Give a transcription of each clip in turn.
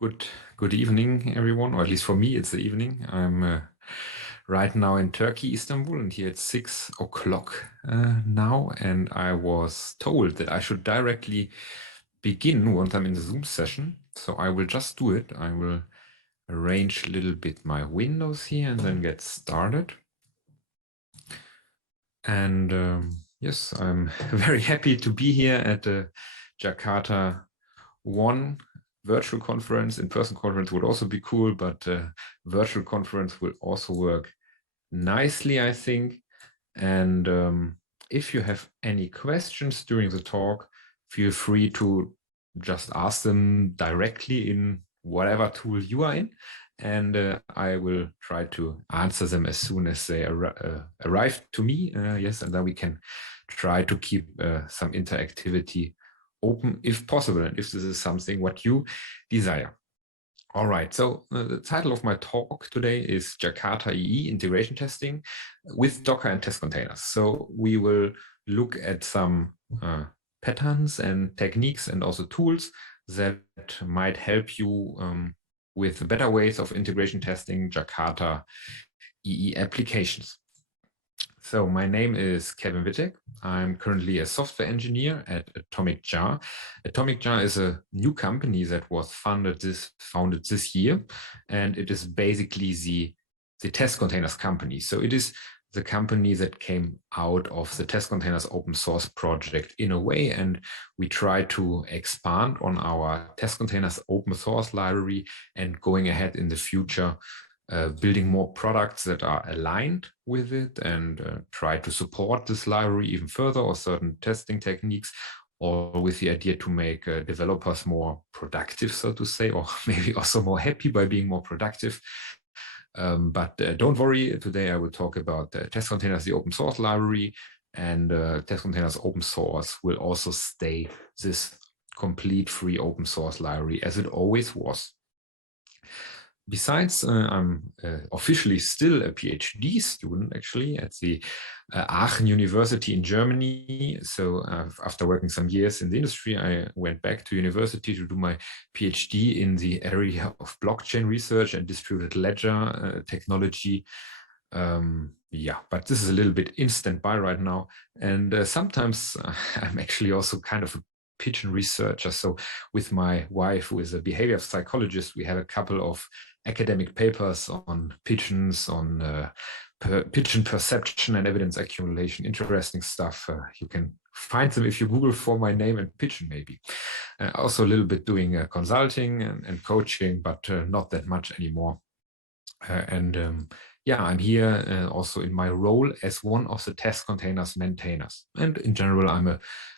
Good evening, everyone, or at least for me, it's the evening. I'm right now in Turkey, Istanbul, and here it's 6 o'clock now. And I was told that I should directly begin once I'm in the Zoom session. So I will just do it. I will arrange a little bit my windows here and then get started. And yes, I'm very happy to be here at the Jakarta 1 virtual conference. In-person conference would also be cool, but virtual conference will also work nicely, I think. And if you have any questions during the talk, feel free to just ask them directly in whatever tool you are in. And I will try to answer them as soon as they arrive to me. Yes, and then we can try to keep some interactivity open if possible, and if this is something what you desire. All right, so the title of my talk today is Jakarta EE integration testing with Docker and test containers. So we will look at some patterns and techniques and also tools that might help you with better ways of integration testing Jakarta EE applications. So my name is Kevin Wittek. I'm currently a software engineer at Atomic Jar. Atomic Jar is a new company that was founded this year, and it is basically the test containers company. So it is the company that came out of the test containers open source project in a way, and we try to expand on our test containers open source library and going ahead in the future building more products that are aligned with it, and try to support this library even further, or certain testing techniques, or with the idea to make developers more productive, so to say, or maybe also more happy by being more productive. But don't worry, today I will talk about test containers, the open source library, and test containers open source will also stay this complete free open source library as it always was. Besides, I'm officially still a PhD student, actually, at the Aachen University in Germany. So after working some years in the industry, I went back to university to do my PhD in the area of blockchain research and distributed ledger technology. Yeah, but this is a little bit in standby right now. And sometimes I'm actually also kind of a pigeon researcher. So with my wife, who is a behavior psychologist, we have a couple of academic papers on pigeons, on pigeon perception and evidence accumulation. Interesting stuff. You can find them if you Google for my name and pigeon, maybe. Also a little bit doing consulting and coaching, but not that much anymore. Yeah, I'm here also in my role as one of the test containers maintainers. And in general, I'm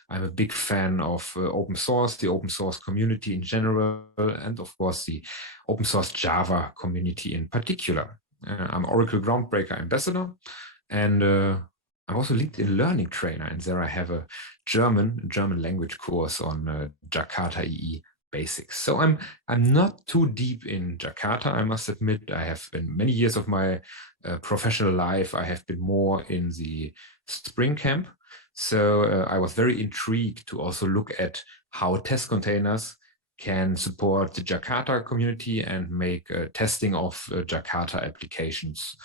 a big fan of open source, the open source community in general, and of course the open source Java community in particular. I'm Oracle Groundbreaker Ambassador, and I'm also LinkedIn Learning Trainer, and there I have a German language course on Jakarta EE basics. So I'm not too deep in Jakarta, I must admit. I have been many years of my professional life, I have been more in the Spring Camp. So I was very intrigued to also look at how test containers can support the Jakarta community and make testing of Jakarta applications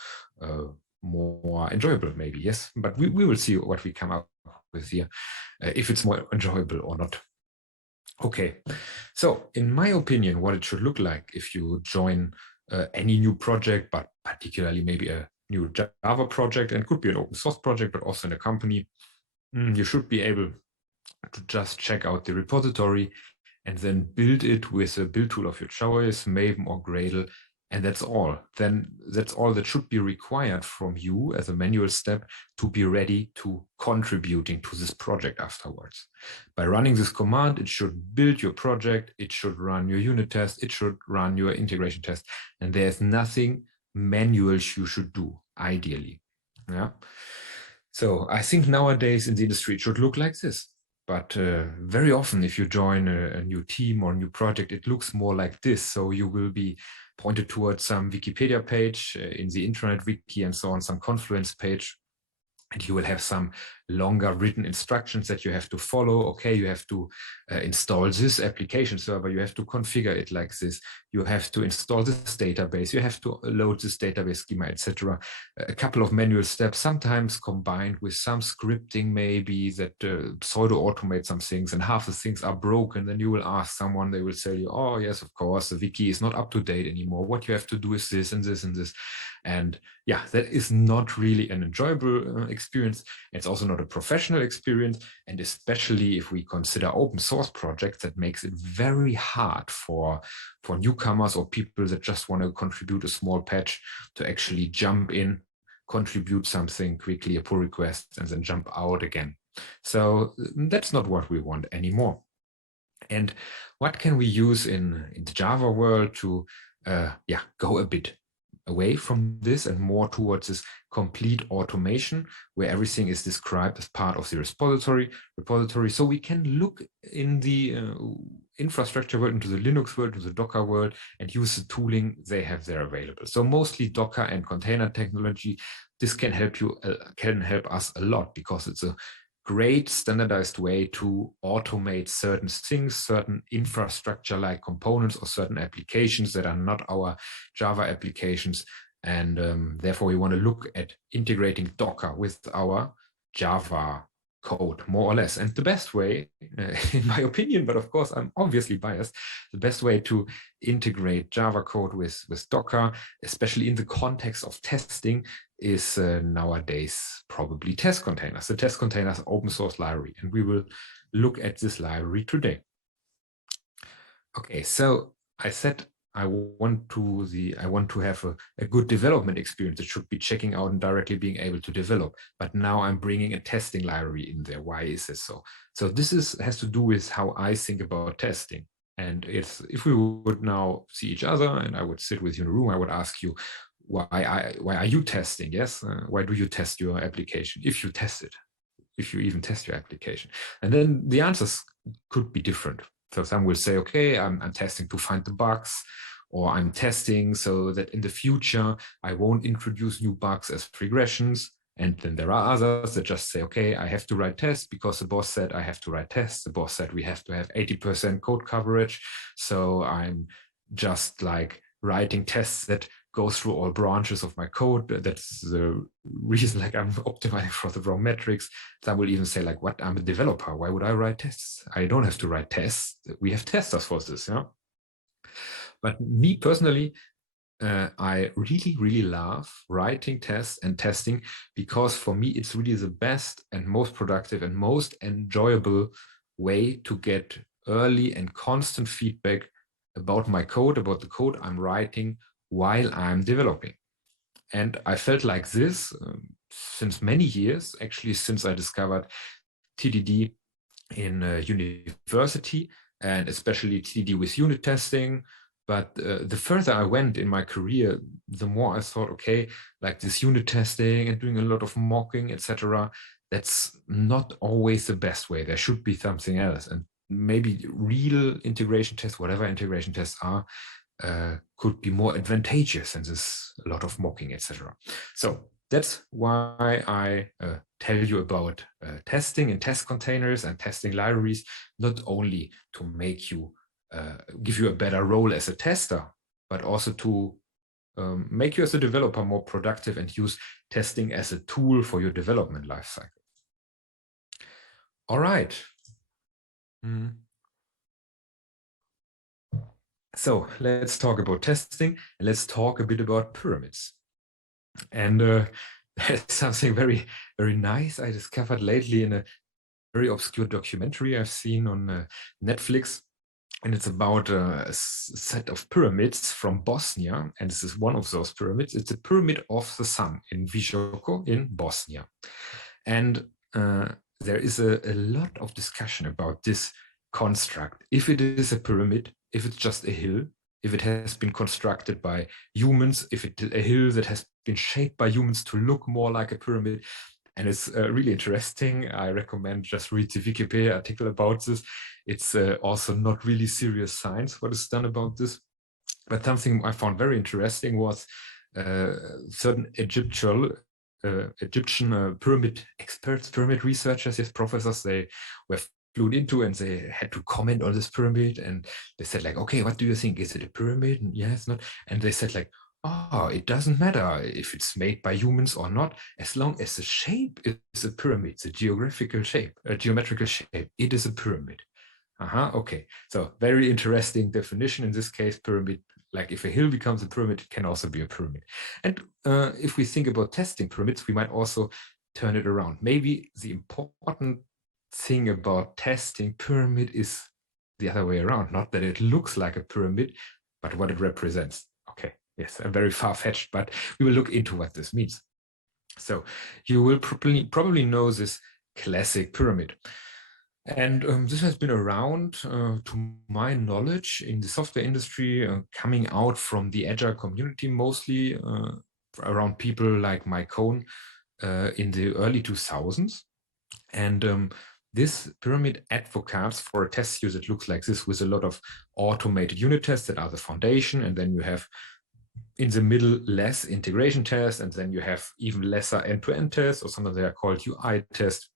more enjoyable, maybe. Yes, but we will see what we come up with here, if it's more enjoyable or not. Okay, so in my opinion, what it should look like if you join any new project, but particularly maybe a new Java project, and could be an open source project, but also in a company, you should be able to just check out the repository and then build it with a build tool of your choice, Maven or Gradle, and that's all. Then that's all that should be required from you as a manual step to be ready to contributing to this project afterwards. By running this command, it should build your project, it should run your unit test, it should run your integration test, and there's nothing manual you should do, ideally. Yeah. So I think nowadays in the industry, it should look like this. But very often, if you join a new team or a new project, it looks more like this. So you will be pointed towards some Wikipedia page in the intranet wiki and so on, some Confluence page, and you will have some longer written instructions that you have to follow. Okay, you have to install this application server, you have to configure it like this, you have to install this database, you have to load this database schema, etc. A couple of manual steps, sometimes combined with some scripting maybe that pseudo-automate some things, and half the things are broken. Then you will ask someone, they will tell you, oh yes, of course, the wiki is not up to date anymore. What you have to do is this and this and this. And yeah, that is not really an enjoyable experience. It's also not a professional experience. And especially if we consider open source projects, that makes it very hard for newcomers or people that just want to contribute a small patch to actually jump in, contribute something quickly, a pull request, and then jump out again. So that's not what we want anymore. And what can we use in the Java world to go a bit away from this and more towards this complete automation where everything is described as part of the repository, so we can look in the infrastructure world, into the Linux world, into the Docker world, and use the tooling they have there available. So mostly Docker and container technology. This can help you, can help us a lot, because it's a great standardized way to automate certain things, certain infrastructure-like components, or certain applications that are not our Java applications. And therefore, we want to look at integrating Docker with our Java code, more or less. And the best way, in my opinion, but of course I'm obviously biased, the best way to integrate Java code with Docker, especially in the context of testing, is nowadays probably Testcontainers. The Testcontainers open source library, and we will look at this library today. Okay, so I said I want to have a good development experience. It should be checking out and directly being able to develop. But now I'm bringing a testing library in there. Why is this so? So this has to do with how I think about testing. And if we would now see each other and I would sit with you in a room, I would ask you, why are you testing? Yes, why do you test your application? If you test it, if you even test your application, and then the answers could be different. So some will say, okay, I'm testing to find the bugs, or I'm testing so that in the future I won't introduce new bugs as regressions. And then there are others that just say, okay, I have to write tests because the boss said I have to write tests. The boss said we have to have 80% code coverage. So I'm just like writing tests that go through all branches of my code. That's the reason, like, I'm optimizing for the wrong metrics. Some will even say, like, what, I'm a developer, why would I write tests? I don't have to write tests. We have testers for this, yeah. But me personally, I really, really love writing tests and testing, because for me, it's really the best and most productive and most enjoyable way to get early and constant feedback about my code, about the code I'm writing while I'm developing. And I felt like this since many years, actually, since I discovered TDD in university, and especially TDD with unit testing. But the further I went in my career, the more I thought, okay, like this unit testing and doing a lot of mocking, etc., that's not always the best way. There should be something else. And maybe real integration tests, whatever integration tests are, could be more advantageous than this a lot of mocking, etc. So that's why I tell you about testing and test containers and testing libraries, not only to make you give you a better role as a tester, but also to make you as a developer more productive and use testing as a tool for your development lifecycle. All right. So let's talk about testing, and let's talk a bit about pyramids. And there's something very, very nice I discovered lately in a very obscure documentary I've seen on Netflix. And it's about a set of pyramids from Bosnia. And this is one of those pyramids. It's a pyramid of the sun in Visoko in Bosnia. And there is a lot of discussion about this construct. If it is a pyramid, if it's just a hill, if it has been constructed by humans, if it's a hill that has been shaped by humans to look more like a pyramid. And it's really interesting. I recommend just read the Wikipedia article about this. It's also not really serious science what is done about this. But something I found very interesting was certain Egyptian Egyptian pyramid experts, pyramid researchers, yes, professors, they were flew into and they had to comment on this pyramid, and they said like, okay, what do you think? Is it a pyramid? And yeah, it's not. And they said like, oh, it doesn't matter if it's made by humans or not, as long as the shape is a pyramid, it's a geographical shape, a geometrical shape, it is a pyramid. Okay. So very interesting definition in this case, pyramid. Like if a hill becomes a pyramid, it can also be a pyramid. And if we think about testing pyramids, we might also turn it around. Maybe the important thing about testing pyramid is the other way around, not that it looks like a pyramid, but what it represents. Okay, yes, I'm very far-fetched, but we will look into what this means. So you will probably know this classic pyramid. And this has been around, to my knowledge, in the software industry, coming out from the Agile community, mostly around people like Mike Cohn in the early 2000s. And this pyramid advocates for a test suite that looks like this, with a lot of automated unit tests that are the foundation. And then you have in the middle less integration tests, and then you have even lesser end-to-end tests, or sometimes they are called UI tests.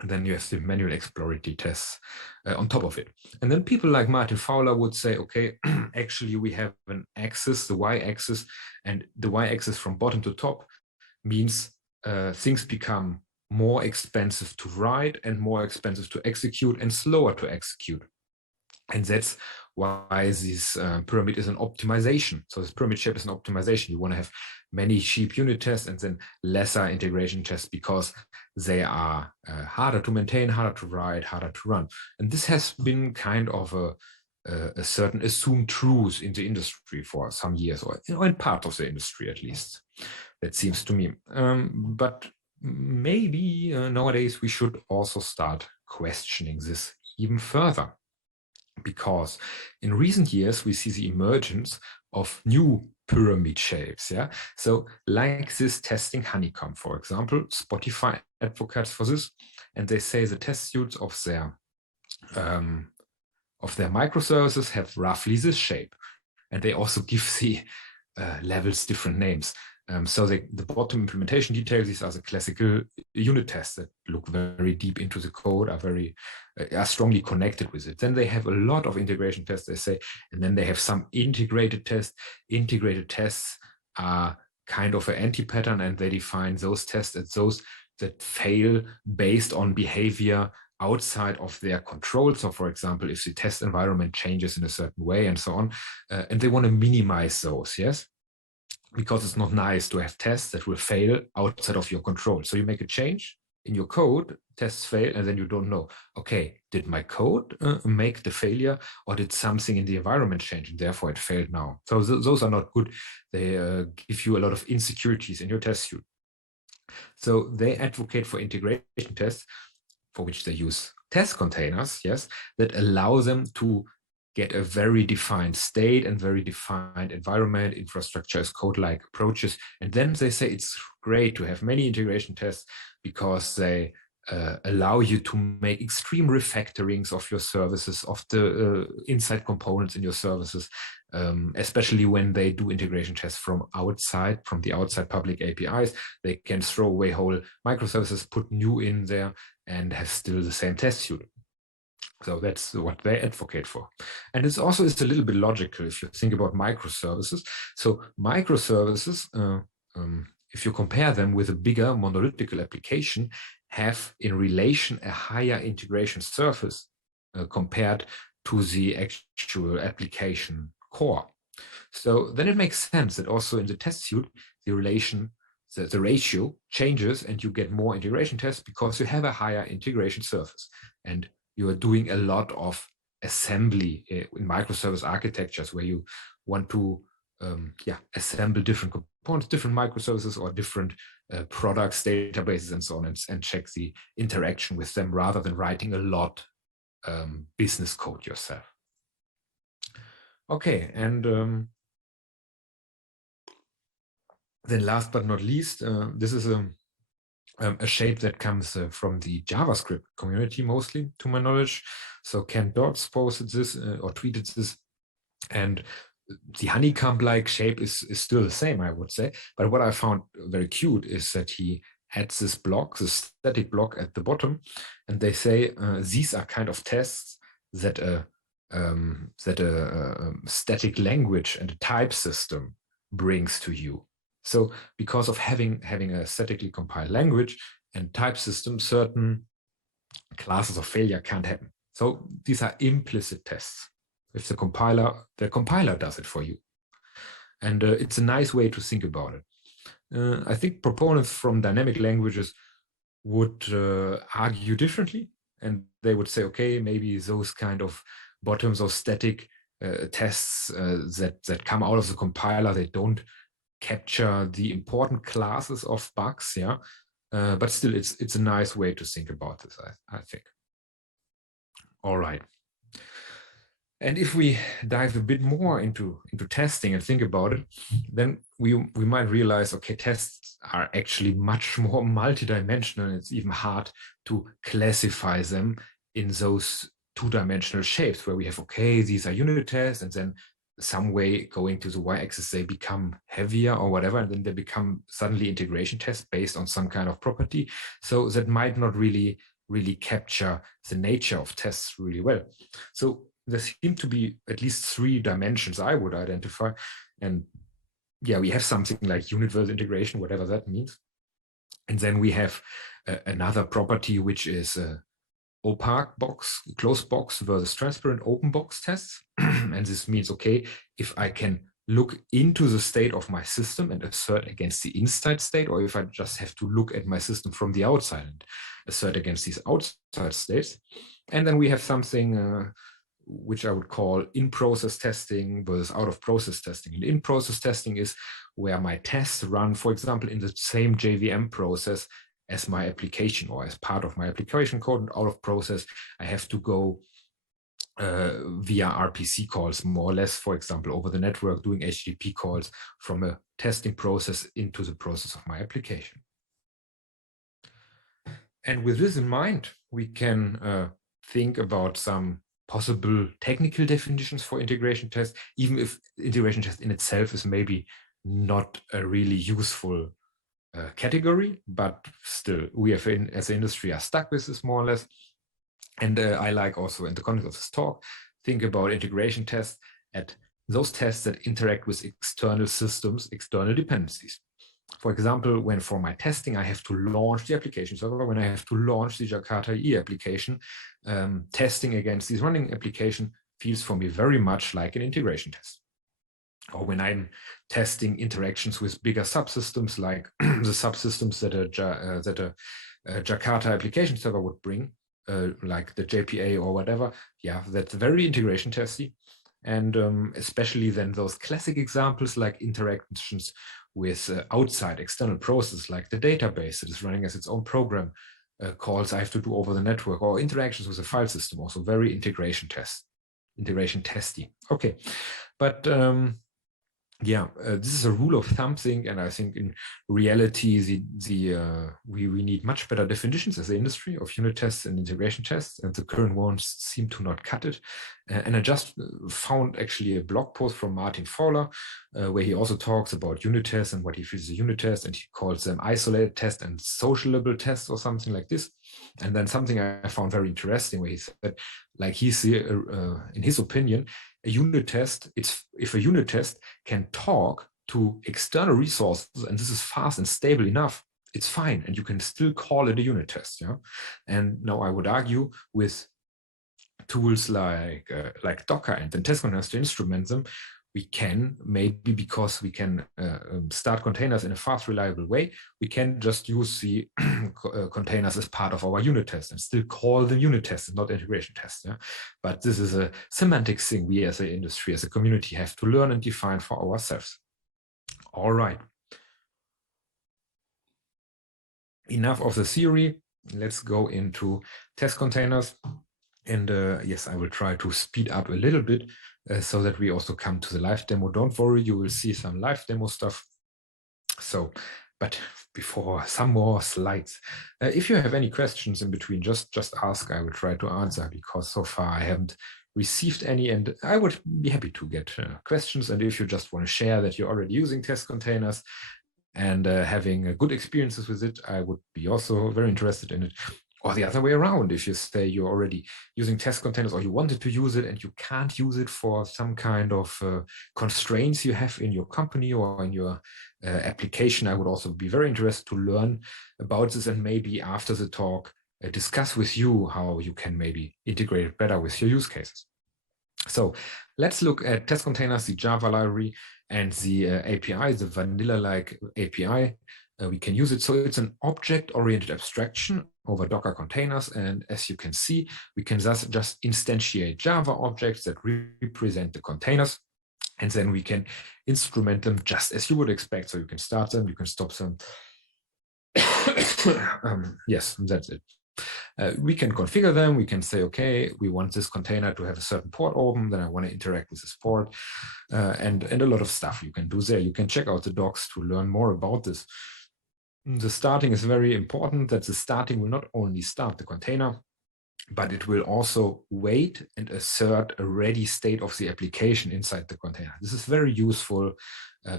And then you have the manual exploratory tests on top of it. And then people like Martin Fowler would say, okay, actually we have an axis, the y-axis, and the y-axis from bottom to top means things become more expensive to write and more expensive to execute and slower to execute. And that's why this pyramid is an optimization. So this pyramid shape is an optimization. You want to have many cheap unit tests and then lesser integration tests, because they are harder to maintain, harder to write, harder to run. And this has been kind of a certain assumed truth in the industry for some years, or in part of the industry at least. That seems to me. But maybe nowadays we should also start questioning this even further. Because in recent years, we see the emergence of new pyramid shapes. Yeah. So like this testing Honeycomb, for example, Spotify advocates for this, and they say the test suites of their microservices have roughly this shape. And they also give the levels different names. So the bottom implementation details, these are the classical unit tests that look very deep into the code, are strongly connected with it. Then they have a lot of integration tests, they say, and then they have some integrated tests. Integrated tests are kind of an anti-pattern, and they define those tests as those that fail based on behavior outside of their control. So for example, if the test environment changes in a certain way and so on, and they want to minimize those, yes? Because it's not nice to have tests that will fail outside of your control. So you make a change in your code, tests fail, and then you don't know, okay, did my code make the failure, or did something in the environment change and therefore it failed now? So those are not good. They give you a lot of insecurities in your test suite. So they advocate for integration tests, for which they use test containers, yes, that allow them to get a very defined state and very defined environment, infrastructure as code-like approaches. And then they say it's great to have many integration tests, because they allow you to make extreme refactorings of your services, of the inside components in your services, especially when they do integration tests from the outside public APIs. They can throw away whole microservices, put new in there, and have still the same test suite. So that's what they advocate for. And it's a little bit logical if you think about microservices. So microservices, if you compare them with a bigger monolithic application, have in relation a higher integration surface compared to the actual application core. So then it makes sense that also in the test suite, the ratio changes and you get more integration tests, because you have a higher integration surface. And you are doing a lot of assembly in microservice architectures, where you want to assemble different components, different microservices, or different products, databases, and so on, and check the interaction with them, rather than writing a lot business code yourself. Okay, and then last but not least, this is a shape that comes from the JavaScript community, mostly, to my knowledge. So Ken Dodds posted this or tweeted this, and the honeycomb-like shape is still the same, I would say. But what I found very cute is that he adds this block, this static block at the bottom, and they say these are kind of tests that a static language and a type system brings to you. So because of having a statically compiled language and type system, certain classes of failure can't happen. So these are implicit tests. If the compiler does it for you. And it's a nice way to think about it. I think proponents from dynamic languages would argue differently, and they would say, okay, maybe those kind of bottoms or static tests that come out of the compiler, they don't capture the important classes of bugs, yeah. But still, it's a nice way to think about this, I think. All right. And if we dive a bit more into testing and think about it, then we might realize, okay, tests are actually much more multidimensional. It's even hard to classify them in those two-dimensional shapes where we have, okay, these are unit tests, and then some way going to the y-axis, they become heavier or whatever, and then they become suddenly integration tests based on some kind of property. So that might not really capture the nature of tests really well. So there seem to be at least 3 dimensions I would identify. And yeah, we have something like universal integration, whatever that means. And then we have another property, which is opaque box, closed box versus transparent open box tests. And this means, okay, if I can look into the state of my system and assert against the inside state, or if I just have to look at my system from the outside and assert against these outside states. And then we have something which I would call in-process testing versus out-of-process testing. And in-process testing is where my tests run, for example, in the same JVM process as my application or as part of my application code. And out-of-process, I have to go via RPC calls, more or less, for example, over the network, doing HTTP calls from a testing process into the process of my application. And with this in mind, we can think about some possible technical definitions for integration tests, even if integration test in itself is maybe not a really useful category, but still we have as an industry are stuck with this more or less. And I like also in the context of this talk, think about integration tests at those tests that interact with external systems, external dependencies. For example, when for my testing, I have to launch the application server, when I have to launch the Jakarta EE application, testing against this running application feels for me very much like an integration test. Or when I'm testing interactions with bigger subsystems, like the subsystems that a Jakarta application server would bring, like the JPA or whatever, yeah, that's very integration testy. And especially then those classic examples like interactions with outside external processes like the database that is running as its own program, calls I have to do over the network, or interactions with a file system, also very integration testy. Okay, but yeah, this is a rule of thumb thing, and I think in reality, we need much better definitions as an industry of unit tests and integration tests, and the current ones seem to not cut it. And I just found actually a blog post from Martin Fowler, where he also talks about unit tests and what he feels is a unit test, and he calls them isolated tests and socialable tests or something like this. And then something I found very interesting, where he said, like he's in his opinion, a unit test, if a unit test can talk to external resources and this is fast and stable enough, it's fine, and you can still call it a unit test. Yeah, and now I would argue with tools like Docker and then Testcontainers to instrument them, we can, maybe because we can start containers in a fast, reliable way, we can just use the containers as part of our unit test and still call them unit tests, not integration tests. Yeah? But this is a semantic thing we as an industry, as a community, have to learn and define for ourselves. All right. Enough of the theory. Let's go into test containers. And yes, I will try to speed up a little bit so that we also come to the live demo. Don't worry, you will see some live demo stuff. So, but before, some more slides. If you have any questions in between, just ask. I will try to answer, because so far I haven't received any, and I would be happy to get questions. And if you just want to share that you're already using test containers and having good experiences with it, I would be also very interested in it. Or the other way around, if you say you're already using test containers or you wanted to use it and you can't use it for some kind of constraints you have in your company or in your application, I would also be very interested to learn about this, and maybe after the talk, discuss with you how you can maybe integrate it better with your use cases. So let's look at test containers, the Java library, and the API, the vanilla-like API. We can use it. So it's an object-oriented abstraction over Docker containers. And as you can see, we can just instantiate Java objects that represent the containers. And then we can instrument them just as you would expect. So you can start them, you can stop them. Yes, that's it. We can configure them. We can say, okay, we want this container to have a certain port open, then I want to interact with this port, and a lot of stuff you can do there. You can check out the docs to learn more about this. The starting is very important, that the starting will not only start the container, but it will also wait and assert a ready state of the application inside the container. This is very useful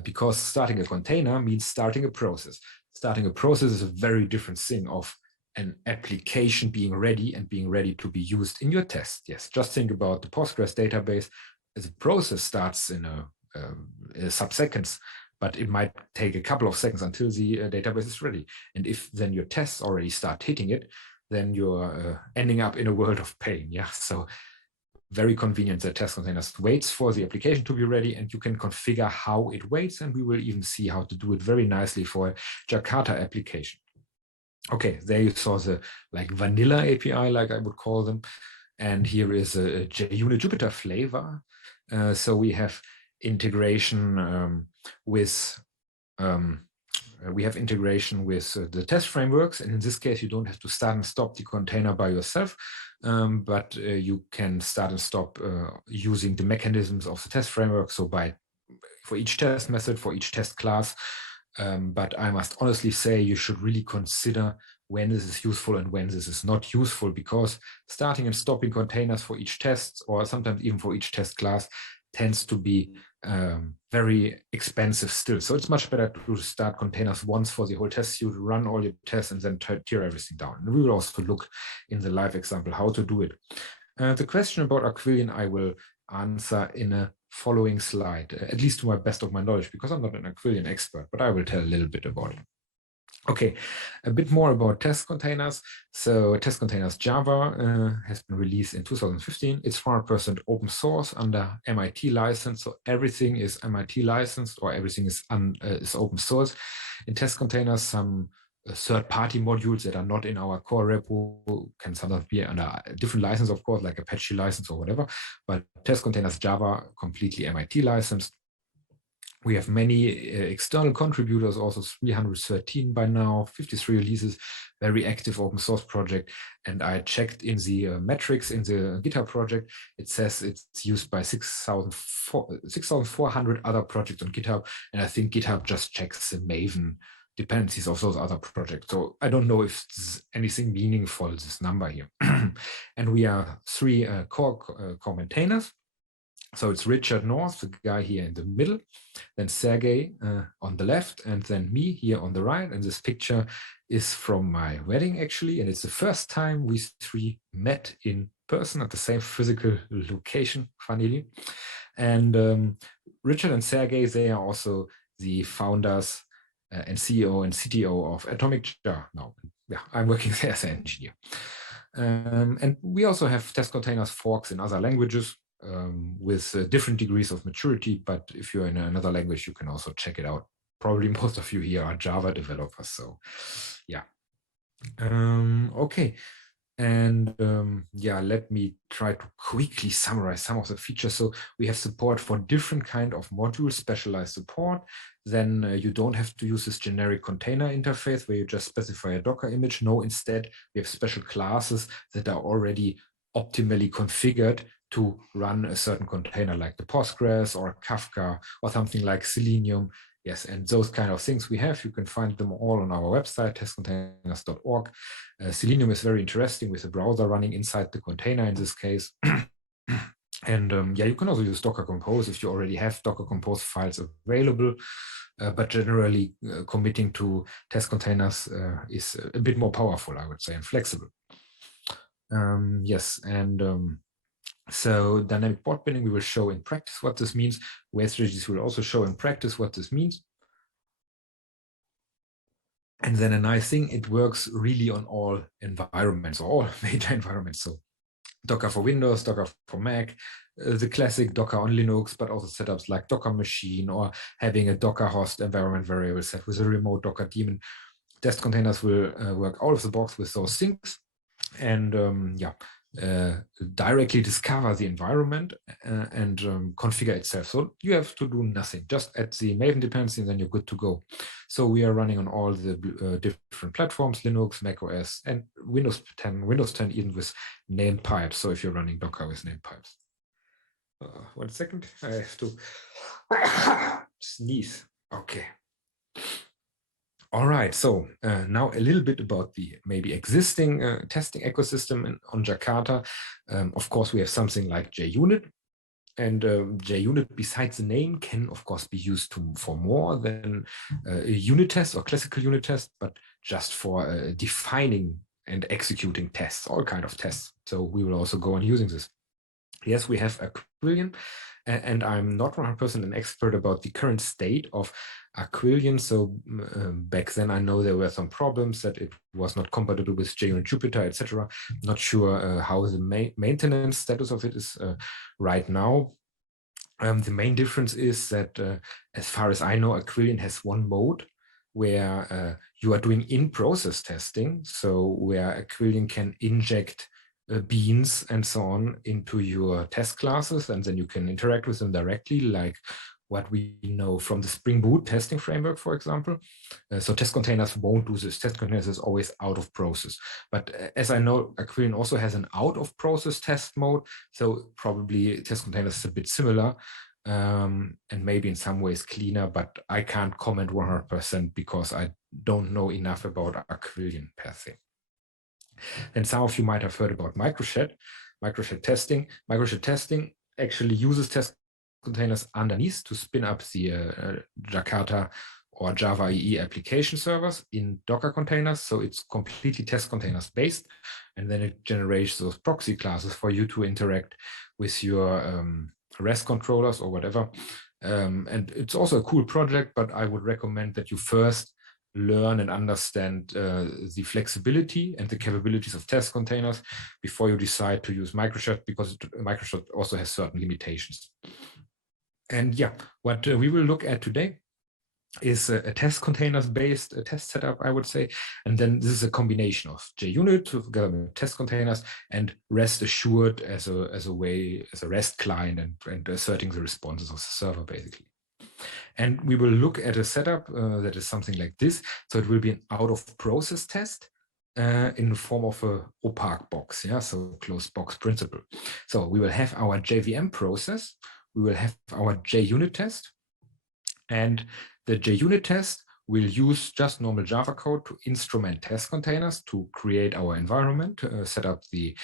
because starting a container means starting a process. Starting a process is a very different thing of an application being ready and being ready to be used in your test. Yes, just think about the Postgres database. The process starts in a sub-seconds, but it might take a couple of seconds until the database is ready. And if then your tests already start hitting it, then you're ending up in a world of pain. Yeah, so very convenient that test containers waits for the application to be ready, and you can configure how it waits, and we will even see how to do it very nicely for Jakarta application. Okay, there you saw the like vanilla API, like I would call them. And here is a JUnit Jupyter flavor. So we have integration with the test frameworks. And in this case, you don't have to start and stop the container by yourself, but you can start and stop using the mechanisms of the test framework. So for each test method, for each test class. But I must honestly say you should really consider when this is useful and when this is not useful, because starting and stopping containers for each test, or sometimes even for each test class, tends to be very expensive still. So it's much better to start containers once for the whole test suite, run all your tests, and then tear everything down. And we will also look in the live example how to do it. The question about Aquilion I will answer in a following slide, at least to my best of my knowledge, because I'm not an Aquilion expert, but I will tell a little bit about it. Okay, a bit more about test containers. So test containers Java has been released in 2015. It's 100% open source under MIT license. So everything is MIT licensed, or everything is open source. In test containers, some third-party modules that are not in our core repo can sometimes be under a different license, of course, like Apache license or whatever. But test containers Java, completely MIT licensed. We have many external contributors, also 313 by now, 53 releases, very active open source project. And I checked in the metrics in the GitHub project. It says it's used by 6,400 other projects on GitHub. And I think GitHub just checks the Maven dependencies of those other projects. So I don't know if there's anything meaningful, this number here. And we are three core maintainers. So it's Richard North, the guy here in the middle, then Sergey on the left, and then me here on the right. And this picture is from my wedding, actually. And it's the first time we three met in person at the same physical location, funnily. And Richard and Sergey, they are also the founders and CEO and CTO of Atomic Jar. No, yeah, I'm working there as an engineer. And we also have test containers forks in other languages with different degrees of maturity. But if you're in another language, you can also check it out. Probably most of you here are Java developers. So yeah. Okay. And yeah, let me try to quickly summarize some of the features. So we have support for different kind of modules, specialized support. Then you don't have to use this generic container interface where you just specify a Docker image. No, instead, we have special classes that are already optimally configured to run a certain container like the Postgres or Kafka or something like Selenium. Yes, and those kind of things we have, you can find them all on our website, testcontainers.org. Selenium is very interesting with the browser running inside the container in this case. And yeah, you can also use Docker Compose if you already have Docker Compose files available. But generally, committing to test containers is a bit more powerful, I would say, and flexible. Yes, and so dynamic port binning, we will show in practice what this means. Where strategies will also show in practice what this means. And then a nice thing, it works really on all environments, or all major environments. So Docker for Windows, Docker for Mac, the classic Docker on Linux, but also setups like Docker machine or having a Docker host environment variable set with a remote Docker daemon. Test containers will work out of the box with those things, and yeah, directly discover the environment and configure itself. So you have to do nothing, just add the Maven dependency and then you're good to go. So we are running on all the different platforms, Linux, Mac OS, and Windows 10 even with named pipes. So if you're running Docker with named pipes. 1 second, I have to sneeze. Okay. All right, so now a little bit about the maybe existing testing ecosystem on Jakarta. Of course, we have something like JUnit, and JUnit, besides the name, can of course be used for more than a unit test or classical unit test, but just for defining and executing tests, all kind of tests. So we will also go on using this. Yes, we have Aquilion, and I'm not 100% an expert about the current state of Aquilion. So back then, I know there were some problems that it was not compatible with JUnit Jupyter, etc. Not sure how the maintenance status of it is right now. The main difference is that, as far as I know, Aquilion has one mode where you are doing in-process testing. So where Aquilion can inject beans and so on into your test classes, and then you can interact with them directly, like what we know from the Spring Boot testing framework, for example. So test containers won't do this. Test containers is always out of process. But as I know, Aquilion also has an out of process test mode. So probably test containers is a bit similar and maybe in some ways cleaner, but I can't comment 100% because I don't know enough about Aquilion per se. And some of you might have heard about Microshed testing. Microshed testing actually uses test containers underneath to spin up the Jakarta or Java EE application servers in Docker containers. So it's completely test containers based. And then it generates those proxy classes for you to interact with your REST controllers or whatever. And it's also a cool project, but I would recommend that you first learn and understand the flexibility and the capabilities of test containers before you decide to use Microshed, because Microshed also has certain limitations. And yeah, what we will look at today is a test containers based test setup, I would say. And then this is a combination of JUnit together with test containers and REST assured as a REST client and asserting the responses of the server basically. And we will look at a setup that is something like this. So it will be an out-of-process test in the form of a opaque box, yeah, so closed box principle. So we will have our JVM process, we will have our JUnit test, and the JUnit test will use just normal Java code to instrument test containers to create our environment, set up the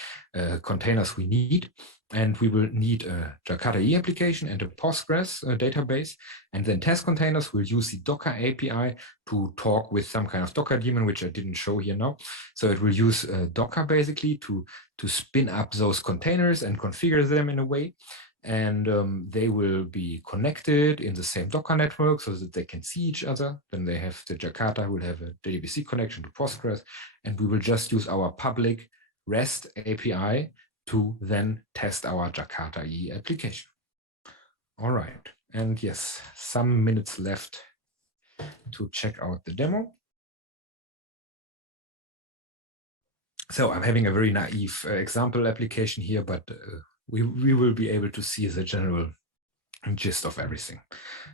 containers we need. And we will need a Jakarta EE application and a Postgres database. And then test containers will use the Docker API to talk with some kind of Docker daemon, which I didn't show here now. So it will use Docker basically to spin up those containers and configure them in a way. And they will be connected in the same Docker network so that they can see each other. Then they have the Jakarta will have a JDBC connection to Postgres, and we will just use our public REST API to then test our Jakarta EE application. All right, and yes, some minutes left to check out the demo. So I'm having a very naive example application here, but we will be able to see the general gist of everything.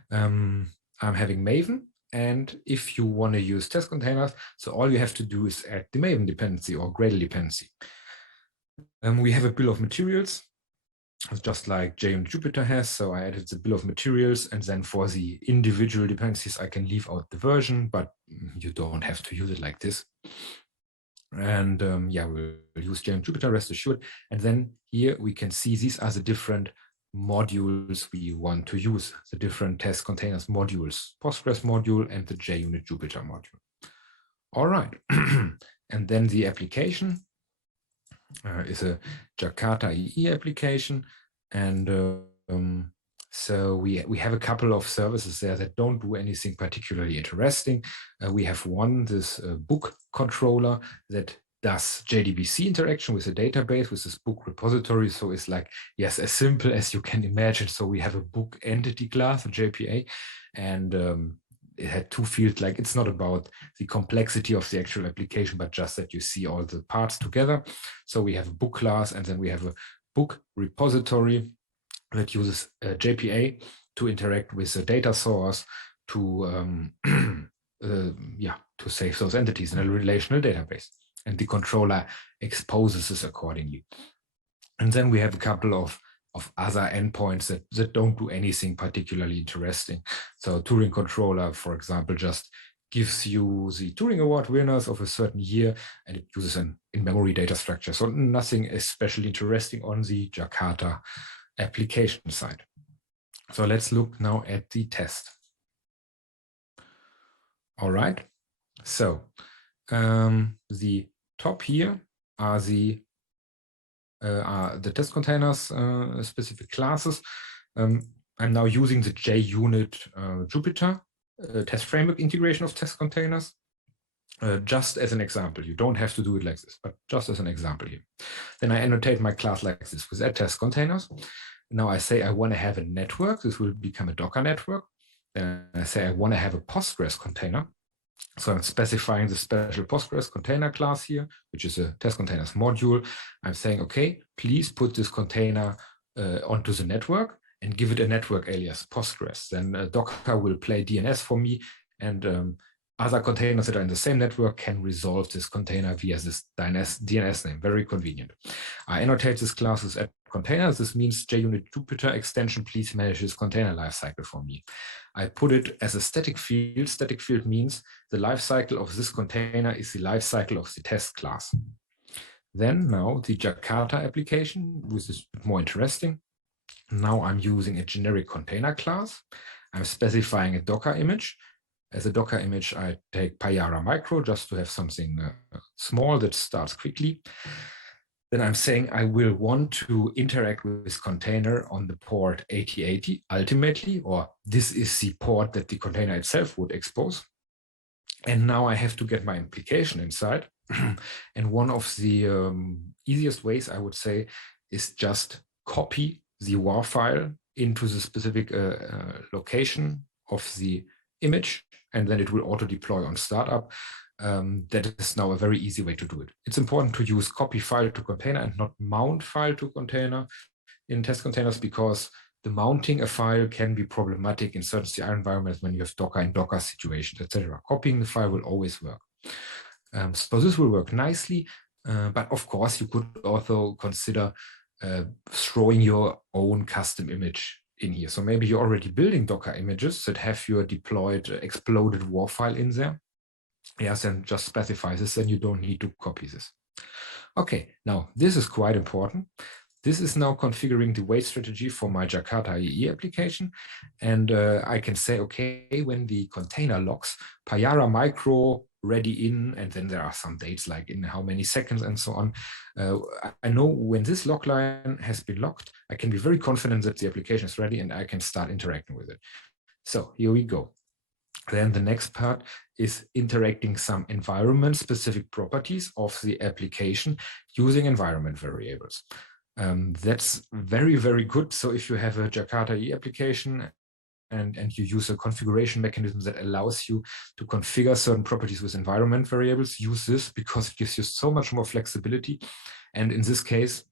I'm having Maven, and if you want to use test containers, so all you have to do is add the Maven dependency or Gradle dependency. We have a bill of materials, just like JUnit Jupyter has. So I added the bill of materials, and then for the individual dependencies, I can leave out the version, but you don't have to use it like this. And yeah, we'll use JUnit Jupyter, rest assured. And then here we can see these are the different modules we want to use, the different test containers modules, Postgres module and the JUnit Jupyter module. All right. And then the application is a Jakarta EE application. And so we have a couple of services there that don't do anything particularly interesting. We have one, this book controller that does JDBC interaction with the database, with this book repository. So it's like, yes, as simple as you can imagine. So we have a book entity class, a JPA, and it had two fields. Like, it's not about the complexity of the actual application, but just that you see all the parts together. So we have a book class, and then we have a book repository that uses JPA to interact with the data source to to save those entities in a relational database. And the controller exposes this accordingly. And then we have a couple of other endpoints that don't do anything particularly interesting. So Turing controller, for example, just gives you the Turing Award winners of a certain year, and it uses an in-memory data structure. So nothing especially interesting on the Jakarta application side. So let's look now at the test. All right. So the top here are the test containers specific classes. I'm now using the JUnit Jupyter test framework integration of test containers. Just as an example, you don't have to do it like this, but just as an example here. Then I annotate my class like this with add test containers. Now I say I want to have a network. This will become a Docker network. Then I say I want to have a Postgres container. So I'm specifying the special Postgres container class here, which is a test containers module. I'm saying, okay, please put this container onto the network and give it a network alias Postgres. Then Docker will play DNS for me, and other containers that are in the same network can resolve this container via this DNS name. Very convenient. I annotate this class as add containers. This means JUnit Jupyter extension, please manage this container lifecycle for me. I put it as a static field. Static field means the lifecycle of this container is the lifecycle of the test class. Then now the Jakarta application, which is a bit more interesting. Now I'm using a generic container class. I'm specifying a Docker image. As a Docker image, I take Payara Micro just to have something small that starts quickly. Then I'm saying I will want to interact with this container on the port 8080 ultimately, or this is the port that the container itself would expose. And now I have to get my application inside. And one of the easiest ways, I would say, is just copy the WAR file into the specific location of the image, and then it will auto deploy on startup. That is now a very easy way to do it. It's important to use copy file to container and not mount file to container in test containers, because the mounting a file can be problematic in certain CI environments when you have Docker and Docker situations, etc. Copying the file will always work. So this will work nicely, but of course you could also consider throwing your own custom image in here. So maybe you're already building Docker images that have your deployed exploded WAR file in there. Yes, then just specify this, then you don't need to copy this. Okay, now this is quite important. This is now configuring the wait strategy for my Jakarta EE application. And I can say, okay, when the container locks, Payara Micro ready in, and then there are some dates like in how many seconds and so on. I know when this log line has been locked, I can be very confident that the application is ready and I can start interacting with it. So here we go. Then the next part is interacting some environment-specific properties of the application using environment variables. That's very, very good. So if you have a Jakarta EE application and you use a configuration mechanism that allows you to configure certain properties with environment variables, use this because it gives you so much more flexibility. And in this case,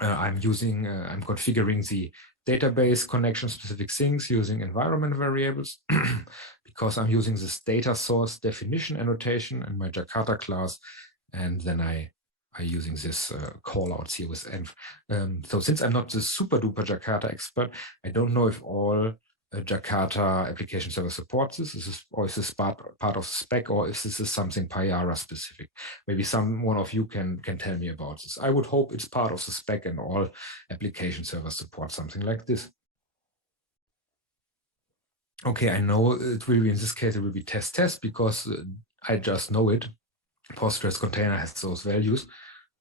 I'm configuring the database connection specific things using environment variables because I'm using this data source definition annotation in my Jakarta class, and then I'm using this callouts here with env. So since I'm not the super duper Jakarta expert, I don't know if all Jakarta Application Server supports this? Or is this part of the spec, or is this something Payara specific? Maybe one of you can tell me about this. I would hope it's part of the spec and all application servers support something like this. Okay, I know it will be, in this case, it will be test because I just know it. Postgres container has those values,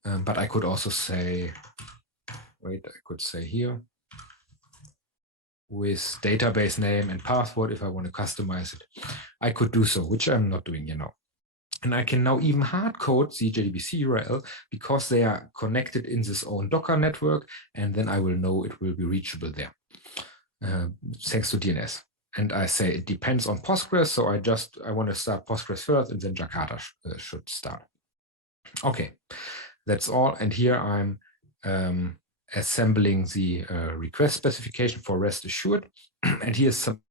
but I could also say, wait, I could say here, with database name and password, if I want to customize it, I could do so, which I'm not doing, And I can now even hard code the JDBC URL because they are connected in this own Docker network, and then I will know it will be reachable there, thanks to DNS. And I say it depends on Postgres, so I want to start Postgres first, and then Jakarta should start. Okay, that's all. And here I'm assembling the request specification for rest assured. And here's some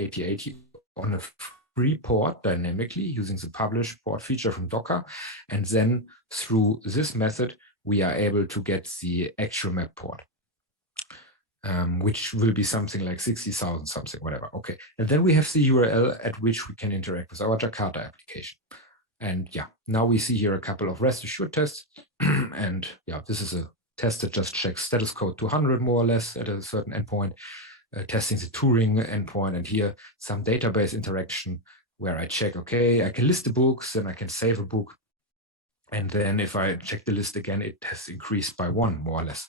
AT80 on a free port dynamically using the publish port feature from Docker. And then through this method, we are able to get the actual map port, which will be something like 60,000 something, whatever. Okay. And then we have the URL at which we can interact with our Jakarta application. And yeah, now we see here a couple of rest assured tests. And yeah, this is a test that just checks status code 200 more or less at a certain endpoint. Testing the Turing endpoint, and here some database interaction where I check, okay, I can list the books, then I can save a book. And then if I check the list again, it has increased by 1 more or less.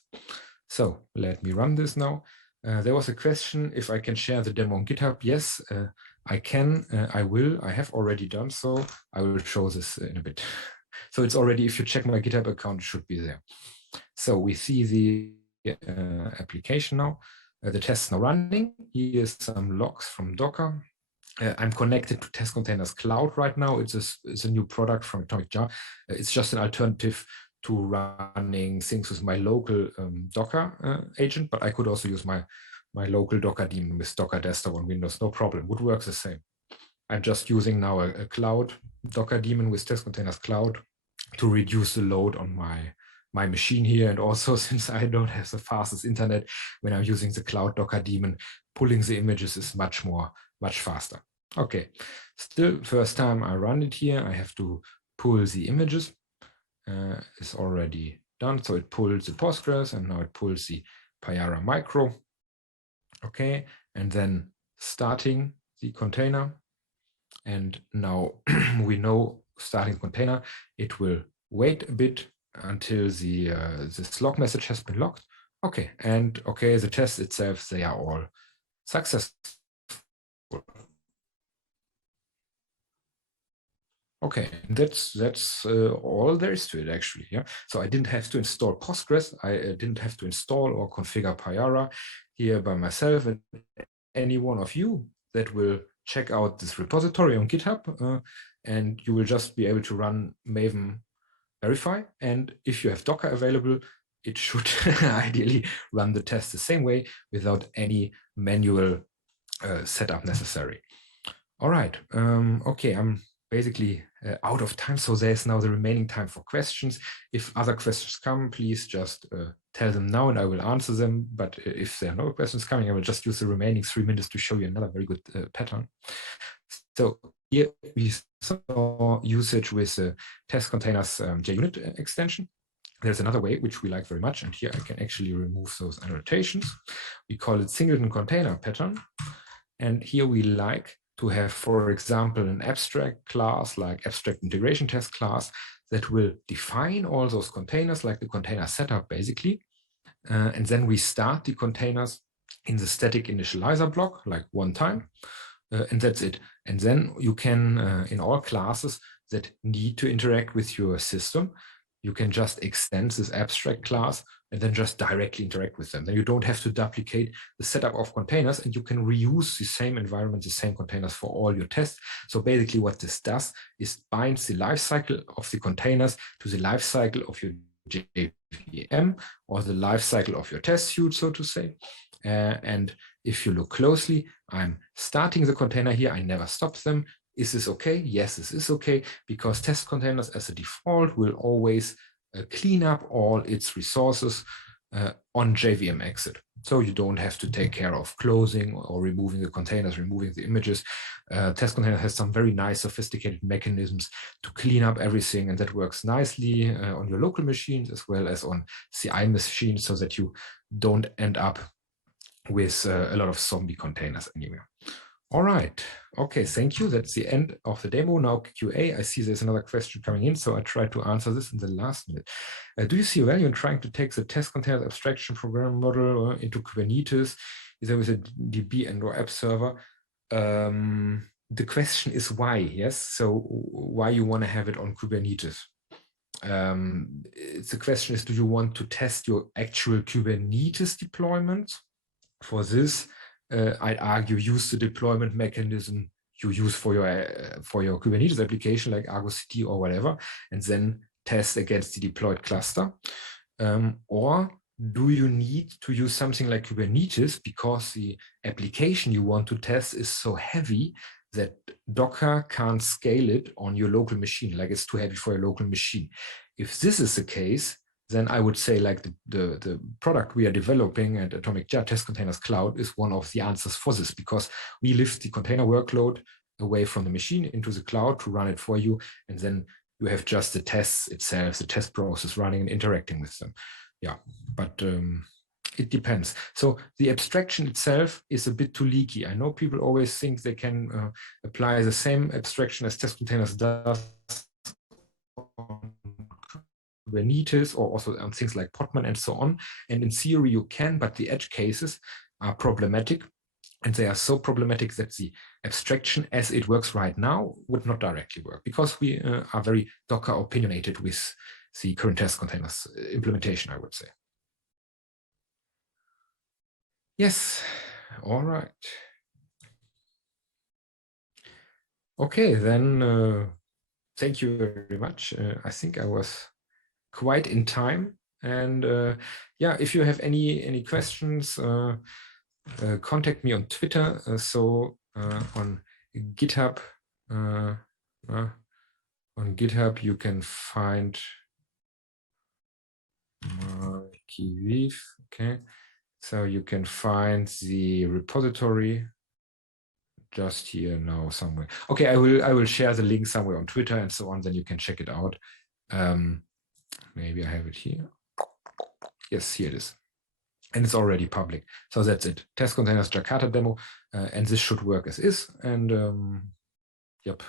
So let me run this now. There was a question if I can share the demo on GitHub. Yes, I can, I will, I have already done so. I will show this in a bit. So it's already, if you check my GitHub account, it should be there. So we see the application now. The tests now running. Here's some logs from Docker. I'm connected to Testcontainers Cloud right now. It's a new product from Atomic Jar. It's just an alternative to running things with my local Docker agent, but I could also use my local Docker daemon with Docker Desktop on Windows, no problem. Would work the same. I'm just using now a cloud Docker daemon with Testcontainers Cloud to reduce the load on my machine here. And also, since I don't have the fastest internet, when I'm using the cloud Docker daemon, pulling the images is much faster. Okay, still first time I run it here, I have to pull the images. It's already done. So it pulls the Postgres, and now it pulls the Payara micro. Okay, and then starting the container. And now we know starting container, it will wait a bit until this log message has been logged. Okay, and okay, the tests itself, they are all successful. Okay, that's all there is to it actually. Yeah, so I didn't have to install Postgres. I didn't have to install or configure Payara here by myself. And any one of you that will check out this repository on GitHub, and you will just be able to run Maven verify. And if you have Docker available, it should ideally run the test the same way without any manual setup necessary. All right. Okay, I'm basically out of time, so there's now the remaining time for questions. If other questions come, please just tell them now and I will answer them. But if there are no questions coming, I will just use the remaining 3 minutes to show you another very good pattern. So here we saw usage with the Testcontainers JUnit extension. There's another way which we like very much, and here I can actually remove those annotations. We call it Singleton container pattern. And here we like to have, for example, an abstract class like abstract integration test class that will define all those containers, like the container setup basically. And then we start the containers in the static initializer block like one time. And that's it. And then you can, in all classes that need to interact with your system, you can just extend this abstract class and then just directly interact with them. Then you don't have to duplicate the setup of containers, and you can reuse the same environment, the same containers for all your tests. So basically what this does is binds the lifecycle of the containers to the lifecycle of your JVM or the lifecycle of your test suite, so to say. And if you look closely, I'm starting the container here. I never stop them. Is this okay? Yes, this is okay, because test containers as a default will always clean up all its resources on JVM exit. So you don't have to take care of closing or removing the containers, removing the images. Test container has some very nice sophisticated mechanisms to clean up everything, and that works nicely on your local machines as well as on CI machines, so that you don't end up with a lot of zombie containers anywhere. All right. Okay, thank you. That's the end of the demo. Now QA. I see there's another question coming in, so I try to answer this in the last minute. Do you see value in trying to take the test containers abstraction program model into Kubernetes, either with a DB and or app server? The question is why, yes? So why you want to have it on Kubernetes? The question is, do you want to test your actual Kubernetes deployment? For this, I'd argue use the deployment mechanism you use for your Kubernetes application like Argo CD or whatever, and then test against the deployed cluster. Or do you need to use something like Kubernetes because the application you want to test is so heavy that Docker can't scale it on your local machine, like it's too heavy for your local machine? If this is the case, then I would say like the product we are developing at Atomic Jar, Testcontainers Cloud, is one of the answers for this, because we lift the container workload away from the machine into the cloud to run it for you. And then you have just the tests itself, the test process running and interacting with them. Yeah, but it depends. So the abstraction itself is a bit too leaky. I know people always think they can apply the same abstraction as Testcontainers does Kubernetes, or also on things like Podman and so on. And in theory you can, but the edge cases are problematic. And they are so problematic that the abstraction as it works right now would not directly work, because we are very Docker opinionated with the current test containers implementation, I would say. Yes, all right. Okay, then thank you very much. I think I was quite in time, and yeah, if you have any questions, contact me on Twitter. So on GitHub, you can find Kiviv. Okay, so you can find the repository just here now somewhere. Okay, I will share the link somewhere on Twitter and so on. Then you can check it out. Maybe I have it here. Yes, here it is. And it's already public. So that's it. Testcontainers Jakarta demo. And this should work as is. And yep,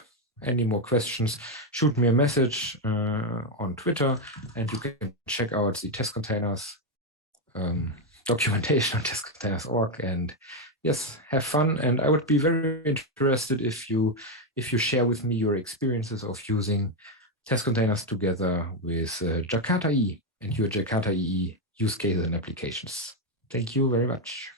any more questions, shoot me a message on Twitter, and you can check out the Testcontainers documentation on testcontainers.org. And yes, have fun. And I would be very interested if you share with me your experiences of using test containers together with Jakarta EE and your Jakarta EE use cases and applications. Thank you very much.